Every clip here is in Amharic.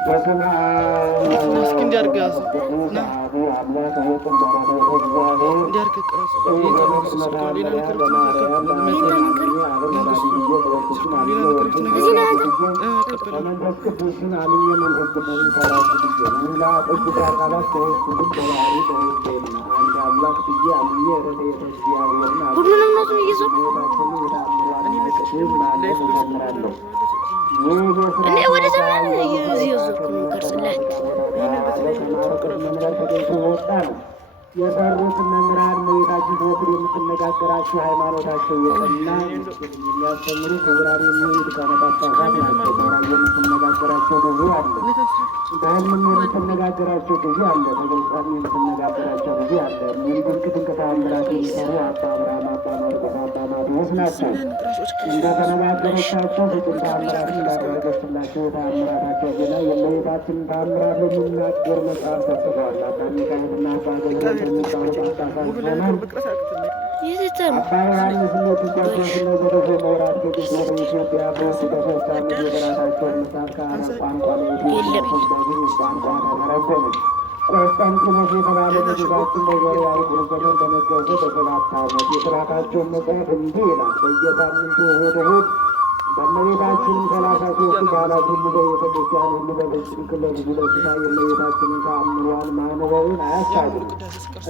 እስኪ እንዲያርግ ያዝ ና እንዲያርግ ቅረጽ ይቀራስ ስልካ ሌላ ነገር ሁሉንም ነው እየዞርኩ እኔ ወደ ዘመን እየዞርኩ ነው ቀርጽላት የሰሩት መምህራን እመቤታችን ዘወትር የምትነጋገራቸው ሃይማኖታቸው የጸና የሚያስተምሩ ክቡራን የሚሆኑ ሊቃነ ጳጳሳት ናቸው። በራእይ የምትነጋገራቸው ብዙ አለ፣ በሕልምም የምትነጋገራቸው ብዙ አለ፣ በግልጽም የምትነጋገራቸው ብዙ አለ። እኒህም ድንቅ ድንቅ ተአምራት የሚሰሩ አባ አብርሃም፣ አባ ማርቆስ፣ አባ ማቴዎስ ናቸው። እንደተነጋገረቻቸው ፍጹም ተአምራትን እንዳደረገችላቸው ተአምራታቸው ዜና የእመቤታችንን ተአምራት የሚናገር መጽሐፍ ተጽፏል። አባ ሚካኤልና አባ ገብርኤል ቆስጠንጢኖስ የተባለ ንጉሳችን በዘርዓ ያዕቆብ ዘመን በነገሰ በሰባት ዓመት የሥርዓታቸውን መጽሐፍ እንዲህ ይላል። በየሳምንቱ እሑድ እሑድ በእመቤታችንም 33 በዓላት ሁሉ በቤተ ክርስቲያን ሁሉ በፍጹም ክለብ ለስታ የእመቤታችንን ተአምሯን ማንበብን አያሳልም።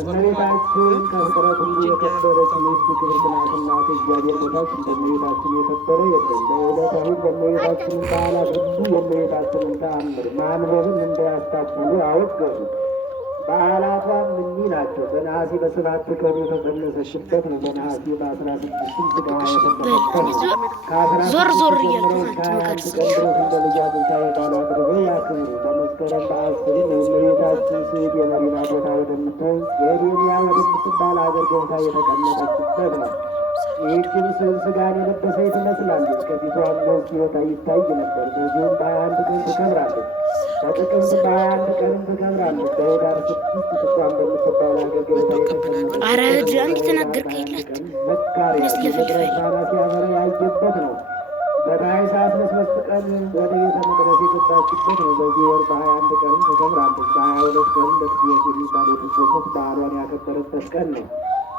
እመቤታችን ከፍጥረት ሁሉ የከበረች ንድ ክብርት ናትና ከእግዚአብሔር በታች እንደ እመቤታችን የከበረ የለም። በዕለተ እሑድ በእመቤታችንን በዓላት ሁሉ የእመቤታችንን ተአምር ማንበብን እንዳያስታብሉ አወገዙ። በዓላቷም እኒህ ናቸው። በነሐሴ በ7 ቀን የተጸነሰችበት ነው። በነሐሴ በ16 ሥጋዋ የተሰጠበት ነው። ዞር ዞር ጀምረው እስከ 21 ቀን ድረስ እንደ ልጇ ትንሣኤ በዓል አድርገው ያክብሩ። በመስከረም በ10 የእመቤታችን ስዕል የመዲና ቦታ ወደምትሆን የኤዴንያ ወደምትባል አገር ገብታ የተቀመጠችበት ነው። ይህችን ስዕል ሥጋን የለበሰች ትመስላለች። ከፊቷም ነጭ ሲወጣ ይታይ ነበር። በዚሁም በ21 ቀን ትከብራለች። በጥቅምት በ21 ቀንም ትከብራለች። በኅዳር 6 ትቋም በምትባል አገር ገብታ የተቀመጠችበት መካሪያ የመቅረሳና ሲያበራ ያየበት ነው። በታኅሳስ በ3 ቀን ወደ ቤተ መቅደስ የገባችበት ነው። በዚህ ወር በ21 ቀንም ትከብራለች። በ22 ቀንም ለክርስቶስ የሚባል የክርስቶስ በዓሏን ያከበረበት ቀን ነው።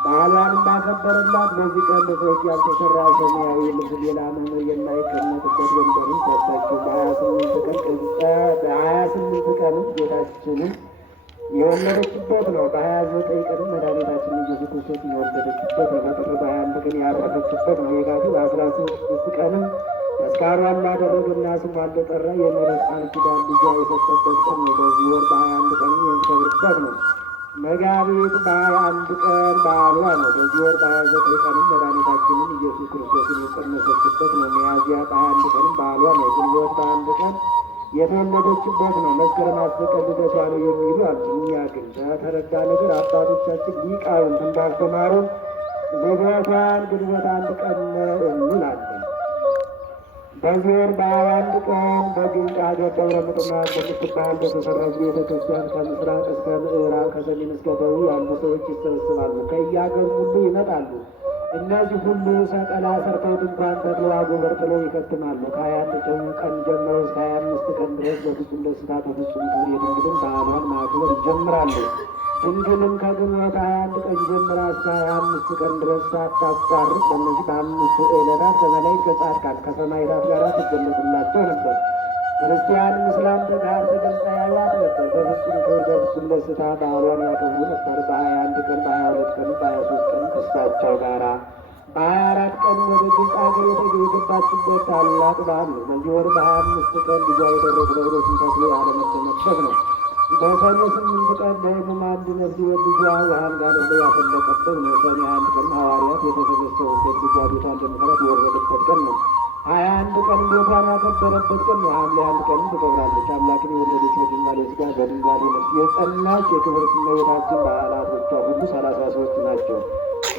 በዓሏንም ባከበረላት በዚህ ቀን ለሰዎች ያልተሰራ ሰማያዊ ልብስ ሌላ መምህር የማይቀመጥበት ወንበርን ሰጠችው። በ28 ቀንም ጌታችንን የወለደችበት ነው። በ29 ቀንም መድኃኒታችን ኢየሱስ ክርስቶስ የወለደችበት ነው። በጥር በ21 ቀን ያረፈችበት ነው። የካቲት 16 ቀንም ተስካሯን ላደረገና ስሟን ለጠራ የምሕረት ቃል ኪዳን ልጇ የሰጠበት ቀን ነው። በዚህ ወር በ21 ቀን የሚከብርበት ነው። መጋቢት በ21 ቀን በዓሏ ነው። በዚህ ወር በ29 ቀንም መድኃኒታችንን ኢየሱስ ክርስቶስን የጸነሰችበት ነው። ሚያዝያ በ21 ቀንም በዓሏ ነው። ግንቦት በ1 ቀን የተወለደችበት ነው። መስከረም 10 ቀን ልደቷ ነው የሚሉ አሉ። እኛ ግን በተረዳ ነገር አባቶቻችን ሊቃውንት እንዳስተማሩን ልደቷን ግንቦት 1 ቀን እንላለን። በዚህ ወር በ21 ቀን በግብፅ አገር ደብረ ምጥማቅ በምትባል በተሰራች ቤተ ክርስቲያን ከምስራቅ እስከ ምዕራብ ከሰሜን እስከ ደቡብ ያሉ ሰዎች ይሰበስባሉ። ከየአገሩ ሁሉ ይመጣሉ። እነዚህ ሁሉ ሰቀላ ሰርተው ድንኳን ተክለው አጎበር ጥለው ይከትማሉ። ከ21 ቀን ጀምሮ እስከ 25 ቀን ድረስ በፍጹም ደስታ በፍጹም ክብር የድንግልን በዓሏን ማክበር ይጀምራሉ። ድንግልም ከግንቦት 21 ቀን ጀምራ እስከ 25 ቀን ድረስ ሳታቋርጥ በእነዚህ በ5 ዕለታት ከመላእክት ከጻድቃን ከሰማዕታት ጋር ትገለጥላቸው ነበር። ክርስቲያን ምስላም በጋር ተገልጻ ያዩአት ነበር። በፍጹም ክብር በፍጹም ደስታ በዓሏን ያከብሩ ነበር። በ21 ቀን በ22 ቀን በ23 ቀን ከእሳቸው ጋራ በ24 ቀን ወደ ግብፅ አገር የገባችበት ታላቅ በዓል ነው። በዚህ ወር በ25 ቀን ልጇ የደረሰ ደብረትን ተክሎ ያለመደመበት ነው። በሰኔ 8 ቀን በሕሙም አንድነት ሲሆን ልጇ ውሃን ጋር ያፈለቀበት ነው። ሰኔ 1 ቀን ሐዋርያት የተሰበሰቡበት ልጇ ቤቷን ለመሥራት የወረደበት ቀን ነው። 21 ቀን ቤቷን ያከበረበት ቀን ነው። ሐምሌ 1 ቀን ትከብራለች። አምላክን የወለደች በድንጋሌ ሥጋ በድንጋሌ ነፍስ የጸናች የክብርት እመቤታችን በዓላቶቿ ሁሉ 33 ናቸው።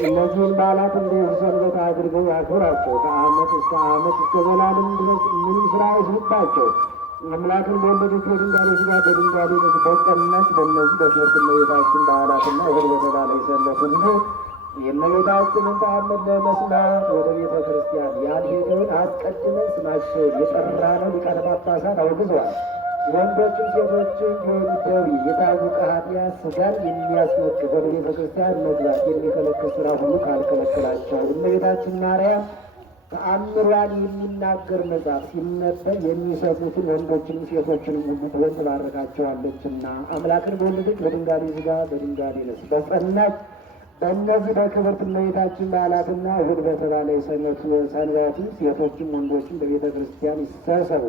እነዚህን በዓላት እንደ ሰንበት አድርገው ያክብራቸው። ከዓመት እስከ ዓመት እስከ ዘላለም ድረስ ምንም ሥራ አይስሩባቸው። አምላክን በወለደች በድንጋሌ ሥጋ በድንጋሌ ነፍስ በጸናች በእነዚህ በክብርት እመቤታችን በዓላትና እህል በተባለ የሰንበት ሁሉ የእመቤታችንን ተአምር ለመስማት ወደ ቤተ ክርስቲያን ያልሄደውን አስቀድመን ስማቸውን የጠራነው ሊቃነ ጳጳሳት አውግዘዋል። ወንዶችም ሴቶችም ቢሆኑ ደዌ፣ የታወቀ ኃጢአት፣ ሥጋን የሚያስመግብ ወደ ቤተ ክርስቲያን መግባት የሚከለክል ሥራ ሁሉ ካልከለከላቸው እመቤታችን ማርያም ተአምሯን የሚናገር መጽሐፍ ሲነበብ የሚሰሙትን ወንዶችንም ሴቶችንም ሁሉ ቢሆን ትባርካቸዋለችና አምላክን በወለደች በድንጋሌ ሥጋ በድንጋሌ ነፍስ በጸናች በእነዚህ በክብርት እመቤታችን በዓላትና እሑድ በተባለ ሰንበቱ ሴቶችም ወንዶችም በቤተ ክርስቲያን ይሰብሰቡ።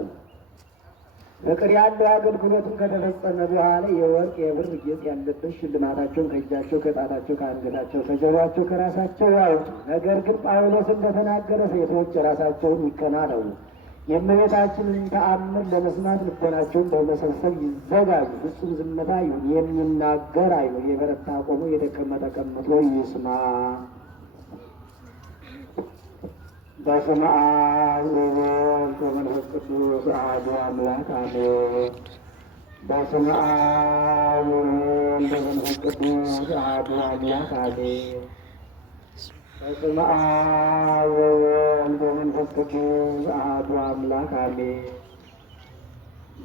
ፍቅር ያለው አገልግሎትን ከተፈጸመ በኋላ የወርቅ የብር ጌጥ ያለበት ሽልማታቸውን ከእጃቸው ከጣታቸው ከአንገታቸው ከጀርባቸው ከራሳቸው ያውጡ። ነገር ግን ጳውሎስ እንደተናገረ ሴቶች ራሳቸውን ይከናነቡ፣ የእመቤታችንን ተአምር ለመስማት ልቦናቸውን በመሰብሰብ ይዘጋጁ። ፍጹም ዝምታ ይሁን፣ የሚናገር አይሁን፣ የበረታ ቆሞ የደከመ ተቀምጦ ይስማ። በስመ አብ ወወልድ ወመንፈስ ቅዱስ አሐዱ አምላክ አሜን። በስመ አብ ወወልድ ወመንፈስ ቅዱስ አሐዱ አምላክ አሜን። በስመ አብ ወወልድ ወመንፈስ ቅዱስ አሐዱ አምላክ አሜን።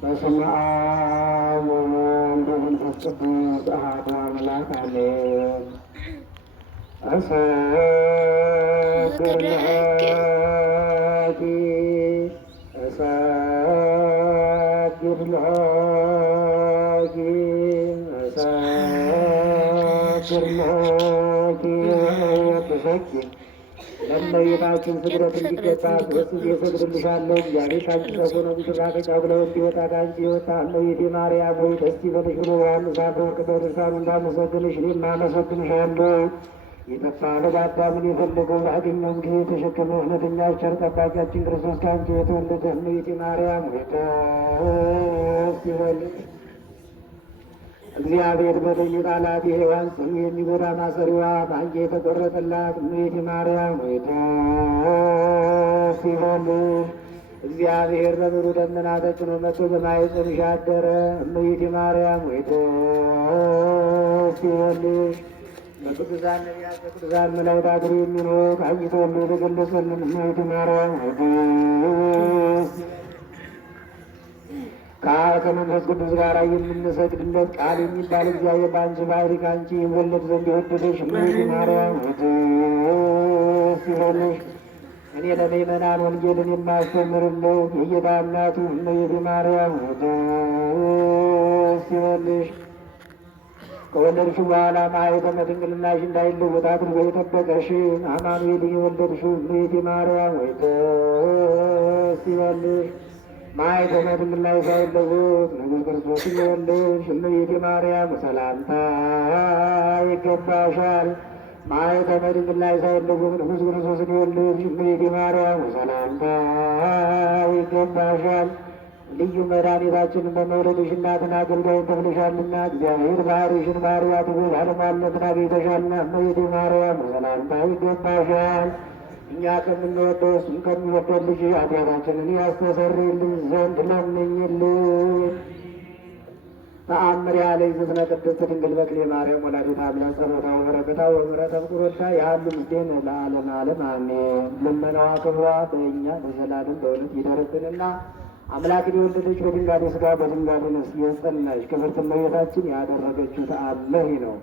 በስመ አብ ወወልድ ወመንፈስ ቅዱስ አሐዱ አምላክ አሜን። እሰግድ ለኪ እሰግድ ለኪ እሰግድ ለኪ ወትሰግድ ለእመቤታችን ስግደት እንዲገባ ሦስት ጊዜ እሰግድልሻለሁ። እግዚአብሔር ከአንቺ ሰው ሙሽራ ተቀብለው እንዲወጣ ከአንቺ የወጣ እመቤቴ ማርያም ሆይ ደስ ይበልሽ ብሎ ዮሐንስ አፈወርቅ በድርሳኑ እንዳመሰግንሽ እኔም አመሰግንሻለሁ። የጠፋ ለአዳምን የፈለገው ባገኘውን ጊዜ የተሸከመ እውነተኛ ቸር ጠባቂያችን ክርስቶስ ከአንቺ የተወለደ እመቤቴ ማርያም ሆይ ደስ ይበልሽ። እግዚአብሔር በልዩ ቃላት የሔዋን ጽኑ የሚጎዳ ማሰሪዋ በአንቺ የተቆረጠላት እመቤቴ ማርያም ሆይ ደስ ይበልሽ። እግዚአብሔር በብሩህ ደመና ተጭኖ መጥቶ በማኅፀንሽ አደረ እመቤቴ ማርያም ሆይ ደስ ይበልሽ። በቅዱሳን ነቢያት በቅዱሳን መላእክት አድሮ የሚኖር ከአንቺ ተወልዶ የተገለጸልን እመቤቴ ማርያም ሆይ ደስ ከመንፈስ ቅዱስ ጋር የምንሰግድለት ቃል የሚባል እግዚአብሔር በአንቺ ባሕሪ ከአንቺ ይወለድ ዘንድ የወደደሽ እመቤቴ ማርያም ሆይ ደስ ይበልሽ። እኔ ለምእመናን ወንጌልን የማስተምርለት የጌታ እናቱ እመቤቴ ማርያም ሆይ ደስ ይበልሽ። ከወለድሽ በኋላ ማኅተመ ድንግልናሽ እንዳይለወጥ አድርጎ የጠበቀሽን አማኑኤልን የወለድሽው እመቤቴ ማርያም ሆይ ደስ ይበልሽ። ማኅተመ ድንግልናሽ ሳይለወጥ ንጉሥ ክርስቶስን የወለድሽ እመቤቴ ማርያም ሰላምታ ይገባሻል። ማኅተመ ድንግልናሽ ሳይለወጥ ንጉሥ ክርስቶስን የወለድሽ እመቤቴ ማርያም ሰላምታ ይገባሻል። ልዩ መድኃኒታችንን በመውለድሽ እናትን አገልጋይን ተብለሻልና እግዚአብሔር ባሕርይሽን ባሕርይ አድርጎ ባለሟልነትን አግኝተሻልና እመቤቴ ማርያም ሰላምታ ይገባሻል። እኛ ከምንወደው እሱም ከሚወደው ልጅ ኃጢአታችንን ያስተሰርይልን ዘንድ ለምኝልን። ተአምር ያለ ይዘትነ ቅድስት ድንግል በክሌ ማርያም ወላዲተ አምላክ ጸሎታ ወበረከታ ወምሕረተ ፍቁርታ ያሉ ምስሌነ ለዓለመ ዓለም አሜን። ልመናዋ ክብሯ በእኛ ለዘላለም በእውነት ይደርብንና አምላክን የወለደች በድንጋሌ ሥጋ በድንጋሌ ነፍስ የጸናች ክብርት እመቤታችን ያደረገችው ተአምር ነው።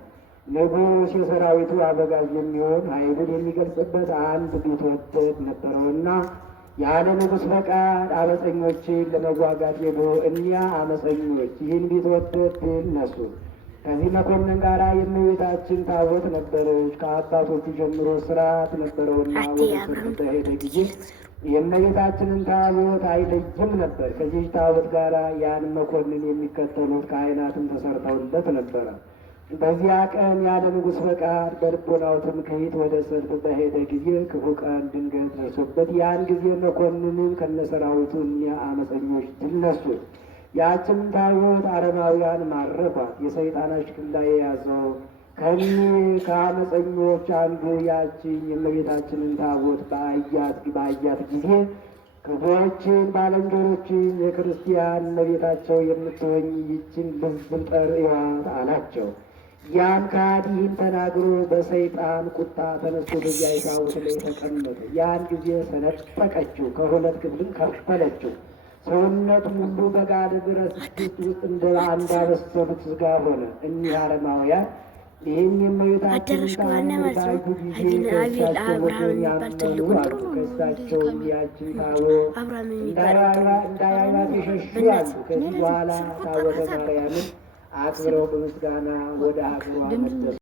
ንጉሥ የሰራዊቱ አበጋዝ የሚሆን ኃይልን የሚገልጽበት አንድ ቢትወደድ ነበረውና ያለ ንጉሥ ፈቃድ አመፀኞችን ለመዋጋት ሄዶ እኒያ አመፀኞች ይህን ቢትወደድ ድል ነሱት። ከዚህ መኮንን ጋር የእመቤታችን ታቦት ነበረች። ከአባቶቹ ጀምሮ ስርዓት ነበረውና ወደ ስር በሄደ ጊዜ የእመቤታችንን ታቦት አይለይም ነበር። ከዚህ ታቦት ጋር ያን መኮንን የሚከተሉት ካህናትን ተሰርተውለት ነበረ። በዚያ ቀን ያለ ንጉሥ ፈቃድ በልቦናው ትምክህት ወደ ሰልፍ በሄደ ጊዜ ክፉ ቀን ድንገት ደርሶበት ያን ጊዜ መኮንንን ከነሰራዊቱ እኒያ አመፀኞች ድል ነሱት። ያችን ታቦት አረማውያን ማረኳት። የሰይጣን አሽክላ የያዘው ከኒህ ከአመፀኞች አንዱ ያችን የእመቤታችንን ታቦት በአያት ጊዜ ክፉዎችን ባልንጀሮችን የክርስቲያን እመቤታቸው የምትሆኝ ይችን ልዝብ ጠርዋት አላቸው። ያን ከሃዲን ተናግሮ በሰይጣን ቁጣ ተነስቶ በዚያ ታቦት ላይ ተቀመጠ። ያን ጊዜ ሰነጠቀችው፣ ከሁለት ክፍልም ከፈለችው። ሰውነቱን ሁሉ በጋለ ብረት ድስት ውስጥ እንደ እንዳበሰሉት ሥጋ ሆነ። እኒህ አረማውያን ይህን የእመቤታችንን ተአምር ባዩ ጊዜ ከእሳቸው ወገን ያመኑ አሉ። ከእሳቸውም ያችን ታቦት እንዳያዩአት የሸሹ አሉ። ከዚህ በኋላ ታቦተ ማርያምን አክብረው በምስጋና ወደ ሀገሯ መለሱ።